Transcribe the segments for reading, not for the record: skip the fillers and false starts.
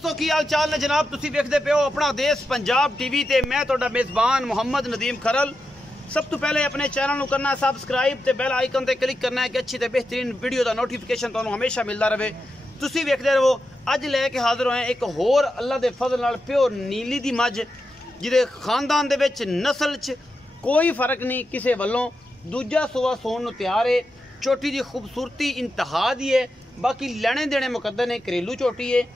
दोस्तों की हाल चाल ने जनाब तुसी देखते पे हो अपना देश पंजाब टीवी ते मैं तुहाडा मेज़बान मुहम्मद नदीम खरल। सब तो पहले अपने चैनल को करना सबसक्राइब ते बेल आइकन ते क्लिक करना है कि अच्छी ते बेहतरीन वीडियो का नोटिफिकेशन तुहानू हमेशा मिलता रहे। तुसी देखते रहो। अज लैके हाजिर होए एक होर अल्लाह के फजल नाल प्योर नीली दी मझ जिहदे खानदान दे विच नस्ल च कोई फर्क नहीं किसी वालों। दूजा सुआ सोन नूं तैयार है। चोटी की खूबसूरती इंतहा दी है। बाकी लेने देने मुकद्दर ने घरेलू चोटी है।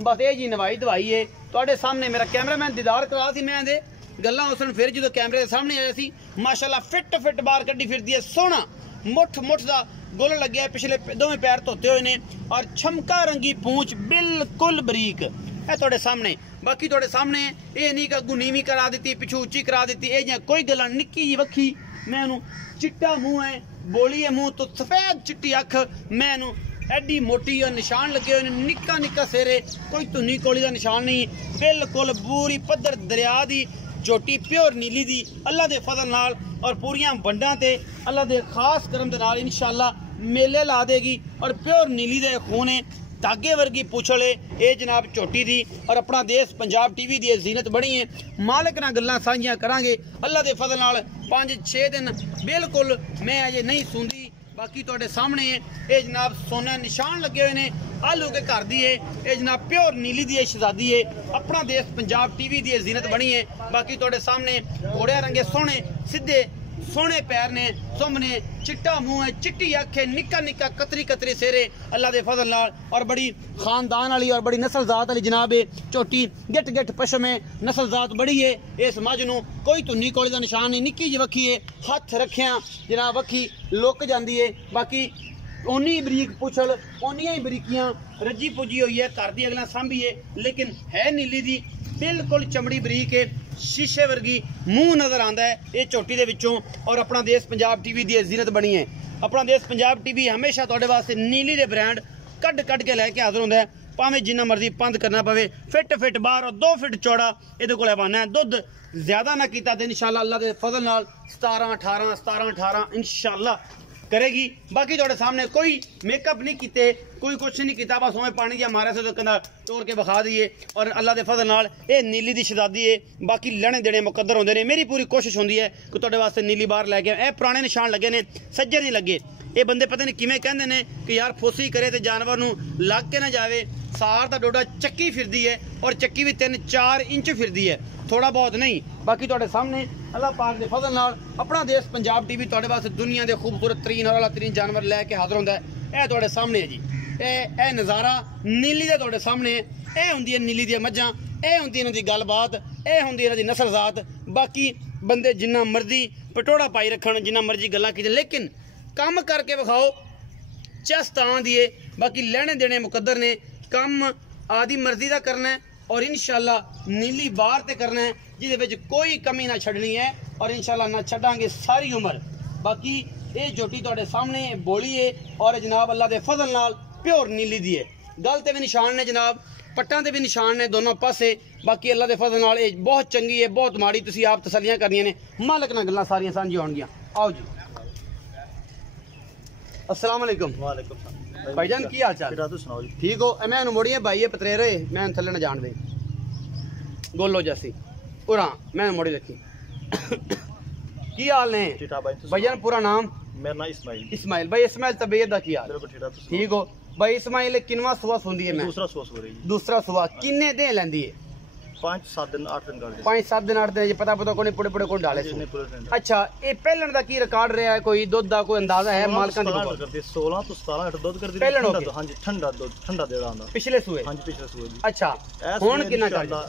बस ये जी नवाई दवाई है तुहाडे सामने। मेरा कैमरामैन दीदार करा सी मैं दे गल्लां उस दिन फिर जो कैमरे के सामने आया सी माशाल्लाह फिट फिट बाहर कड्डी फिरदी है। सोहना मुठ मुठ दा गोल लग्या है। पिछले दोवें पैर धोते हुए ने और छमका रंगी पूंछ बिल्कुल बरीक है तुहाडे सामने। बाकी तुहाडे सामने ये नहीं कि अगू नीवी करा दी पिछू उच्ची करा दी ये कोई गल्लां। निक्की जी वक्खी मैं चिट्टा मुँह है बोली है मुँह तो सफेद चिट्टी अख मैं एडी मोटी और निशान लगे हुए निक्का निक्का सिर कोई धुनी कोली का निशान नहीं। बिल्कुल पूरी पद्धर दरिया की चोटी प्योर नीली दी अल्लाह के फजल नाल और पूरियां वंडां ते अल्लाह के खास करम दे नाल इंशाअल्लाह मेले ला देगी। और प्योर नीली दे खून धागे वर्गी पूछल ये जनाब चोटी दी और अपना देश पंजाब टीवी दी जीनत बनी है। मालिक नाल गल्लां साझियां करांगे अल्लाह के फजल नाल 5-6 दिन बिल्कुल मैं अजे नहीं सुनदी। बाकी तुहाडे सामने ये जनाब सोना निशान लगे हुए हैं आलू के घर दी है। ये जनाब प्योर नीली दी शहजादी है अपना देश पंजाब टीवी दी जीनत बनी है। बाकी तुहाडे सामने घोड़े रंगे सोहने सीधे सोहने पैर ने सुमने चिट्टा मुँह है चिट्टी अख है निक्का निक्का कतरी कतरी सिरे अल्लाह के फजल नाल और बड़ी खानदान वाली और बड़ी नस्ल जात वाली जनाब है चोटी गिट गिट पशम है नस्ल जात बड़ी है। इस मझ नूं कोई धुनी कोली का निशान नहीं निक्की जी वक्खी है हथ रखिया जनाब वक्खी लुक जाती है। बाकी उन्नी बरीक पुछल उन्नियां ही बरीकियां रजी पुजी हुई है घर दी अगला सांभी है लेकिन है नीली दी बिल्कुल चमड़ी बरीक है शीशे वर्गी मुंह नजर आता है ये चोटी दे विचों। और अपना देश पंजाब टीवी दी जीनत बनी है। अपना देश पंजाब टीवी हमेशा तुहाडे वास्ते नीली दे ब्रांड कड कड के लैके हाजिर होंदा है भावें जिन्ना मर्जी पंद करना पवे। फिट फिट बाहर और 2 फिट चौड़ा ये कोल हवाना है। दुध ज्यादा ना किया तो इंशाअल्लाह अल्लाह के फजल नाल 17-18 इंशाअल्लाह करेगी। बाकी तुहाडे सामने कोई मेकअप नहीं किते कोई कुछ नहीं किया बस उमें पानी दिया मारे से तो कहना तोड़ के बखा दिए और अल्लाह के फजल नाल ये नीली दी शहजादी है। बाकी लेने देने मुकद्दर होंदे ने। मेरी पूरी कोशिश होंदी है कि तुहाडे वास्ते नीली बाहर लैके ए पुराने निशान लगे ने सज्जर नहीं लगे। ये बंदे पता नहीं किवें कहंदे ने कि यार फोसी करे तो जानवर नूं लग के ना जावे। सार दा डोडा चक्की फिरदी है और चक्की भी 3-4 इंच फिरदी है थोड़ा बहुत नहीं। बाकी तुहाडे सामने अल्लाह पाक दे फजल नाल अपना देश पंजाब टीवी तुहाडे वास्ते दुनिया के खूबसूरत तरीन और अला तरीन जानवर लैके हाजिर होंदा है। तुहाडे सामने है जी ए नज़ारा नीली का तुहाडे सामने ए हुंदी है नीली दी मझां ए हुंदी इन्हां दी गलबात ए हुंदी इन्हां दी नस्ल जात। बाकी बंदे जिन्ना मर्जी पटोड़ा पाई रखन जिन्ना मर्जी गल्लां कीते लेकिन कम करके विखाओ चस तां दिए। बाकी लेने देने मुकद्दर ने कम आदि मर्जी का करना है और इंशाअल्लाह नीली बार ते करना है जिहदे विच कोई कमी ना छड्डनी है और इंशाअल्लाह ना छड्डांगे सारी उम्र। बाकी ये जोटी तुहाडे सामने बोली है और जनाब अल्लाह के फजल नाल प्योर नीली दी है। गल ते भी निशान ने जनाब पट्टां ते भी निशान ने दोनों पासे। बाकी अल्लाह के फजल नाल ये बहुत चंगी है बहुत माड़ी तुसीं आप तसल्लियां करनियां ने मालिक नाल गल्लां सारियां साझियां होणगियां। आओ जी अस्सलाम वालेकुम। वालेकुम सलाम भाईजान की हाल चाल सुनाओ जी ठीक हो। मैं मुड़िया भाई पतरेरे मैं थले न जान दे गोलो जैसी उरा मैं मुड़ी रखी की हाल ने भाईजान पूरा नाम मेरा नाम इस्माइल इस्माइल भाई इस्माइल तबीयत दा की हाल ठीक हो भाई इस्माइल किनवा सुबह सुनदी है मैं दूसरा सुबह सो रही दूसरा सुबह किन्ने दे लेंदी है 5-7 दिन 8 दिन कर 5-7 दिन 8 दिन पता पता कोई पुड़े पुड़े कोई डाले अच्छा ये पहलन दा की रिकॉर्ड रहा है कोई दूध दा कोई अंदाजा है मालकां दी 16 तो 17 लीटर दूध कर दी पहलन हां जी ठंडा दूध ठंडा दे रहा था पिछले सुए हां जी पिछले सुए अच्छा हुन कितना करदा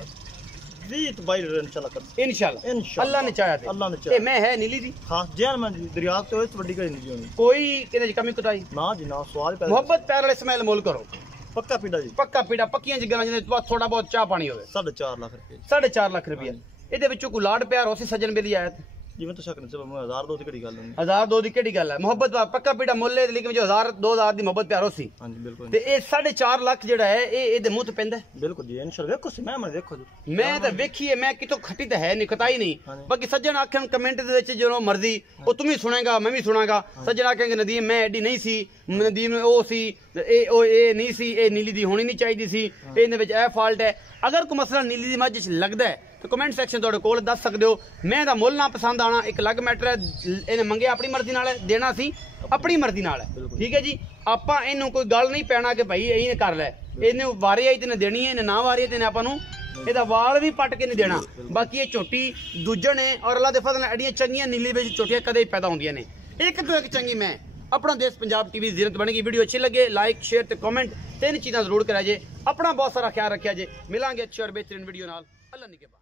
20-22 लीटर इंशाल्लाह कर इंशाल्लाह अल्लाह ने चाहा अल्लाह ने चाहा मैं है नीली दी हां जेल में दरिया तो इस बड़ी करी नहीं होनी कोई किने कमी कुताई ना जी ना सवाल मोहब्बत प्यार वाले इस्माइल मोल करो पक्का पीड़ा जी पक्का पीड़ा पक्कियां जिगरां जिहदे थोड़ा बहुत चाह पानी होवे 4.5 लाख रुपए 4.5 लाख रुपया ਇਹਦੇ ਵਿੱਚੋਂ ਕੋਈ ਲਾਡ ਪਿਆਰ ਹੋਸੀ ਸੱਜਣ ਬੇਲੀ ਆਇਆ ਜਿਵੇਂ ਤੁਸੀਂ ਕਹਿੰਦੇ ਸੀ 1002 ਦੀ ਕਿਹੜੀ ਗੱਲ ਨਹੀਂ 1002 ਦੀ ਕਿਹੜੀ ਗੱਲ ਹੈ ਮੁਹੱਬਤ ਪੱਕਾ ਪੀੜਾ ਮੁੱਲ ਹੈ ਲੇਕਿਨ ਜੋ 1000 ਦੀ ਮੁਹੱਬਤ ਪਿਆਰੋ ਸੀ ਹਾਂਜੀ ਬਿਲਕੁਲ ਤੇ ਇਹ 4.5 ਲੱਖ ਜਿਹੜਾ ਹੈ ਇਹ ਇਹਦੇ ਮੂੰਹ ਤੇ ਪੈਂਦਾ ਬਿਲਕੁਲ ਜੀ ਇਨਸ਼ਾਅੱਲਾ ਵੇਖੋ ਸੀ ਮੈਂ ਦੇਖੋ ਜੀ ਮੈਂ ਤਾਂ ਵੇਖੀਏ ਮੈਂ ਕਿਤੋਂ ਖੱਟੀ ਤਾਂ ਹੈ ਨਹੀਂ ਕਤਾਈ ਨਹੀਂ ਬਾਕੀ ਸੱਜਣ ਆਖਣ ਕਮੈਂਟ ਦੇ ਵਿੱਚ ਜਦੋਂ ਮਰਜ਼ੀ ਉਹ ਤੂੰ ਵੀ ਸੁਣੇਗਾ ਮੈਂ ਵੀ ਸੁਣਾਗਾ ਸੱਜਣ ਆਖਣਗੇ ਨਦੀਮ ਮੈਂ ਐਡੀ ਨਹੀਂ ਸੀ ਨਦੀਮ ਉਹ ਸੀ ਇਹ ਨਹੀਂ ਸੀ ਇਹ ਨੀਲੀ ਦੀ ਹੋਣੀ ਨਹੀਂ ਚਾਹੀਦੀ ਸੀ ਇਹਦੇ ਵਿੱਚ ਇਹ ਫਾਲਟ ਹੈ ਅਗਰ ਕੋਈ ਮਸਲਾ ਨੀਲੀ ਦੀ ਮੱਝ 'ਚ ਲੱਗਦਾ ਹੈ तो कमेंट सैक्शन तुहाडे कोल दस सकते हो मैं दा मुल ना पसंद आना एक अलग मैटर है इन्हें मंगे अपनी मर्जी नाल देना सी अपनी मर्जी नाल है ठीक है जी आपां इहनूं कोई गल नहीं पैना कि भाई इहने कर लै इहने वारी आई ते देनी है इहने ना वारी ते आपां नूं ਇਹਦਾ ਵਾਲ ਵੀ ਪੱਟ ਕੇ ਨਹੀਂ ਦੇਣਾ ਬਾਕੀ ਇਹ ਝੋਟੀ ਦੂਜਣ ਹੈ ਔਰ ਅੱਲਾ ਦੇ ਫਜ਼ਲ ਨਾਲ ਐਡੀਆਂ ਚੰਗੀਆਂ ਨੀਲੀ ਵਿੱਚ ਝੋਟੀਆਂ ਕਦੇ ਹੀ ਪੈਦਾ ਹੁੰਦੀਆਂ ਨੇ ਇੱਕ ਤੋਂ ਇੱਕ ਚੰਗੀ ਮੈਂ अपना देश पंजाब टीवी जीरत बनेगी वीडियो अच्छी लगे लाइक शेयर ते कमेंट तीन चीज़ां जरूर करा जे अपना बहुत सारा ख्याल रखा जे मिलांगे अच्छे और बेहतरीन वीडियो नाल अल्लाह निगहबान।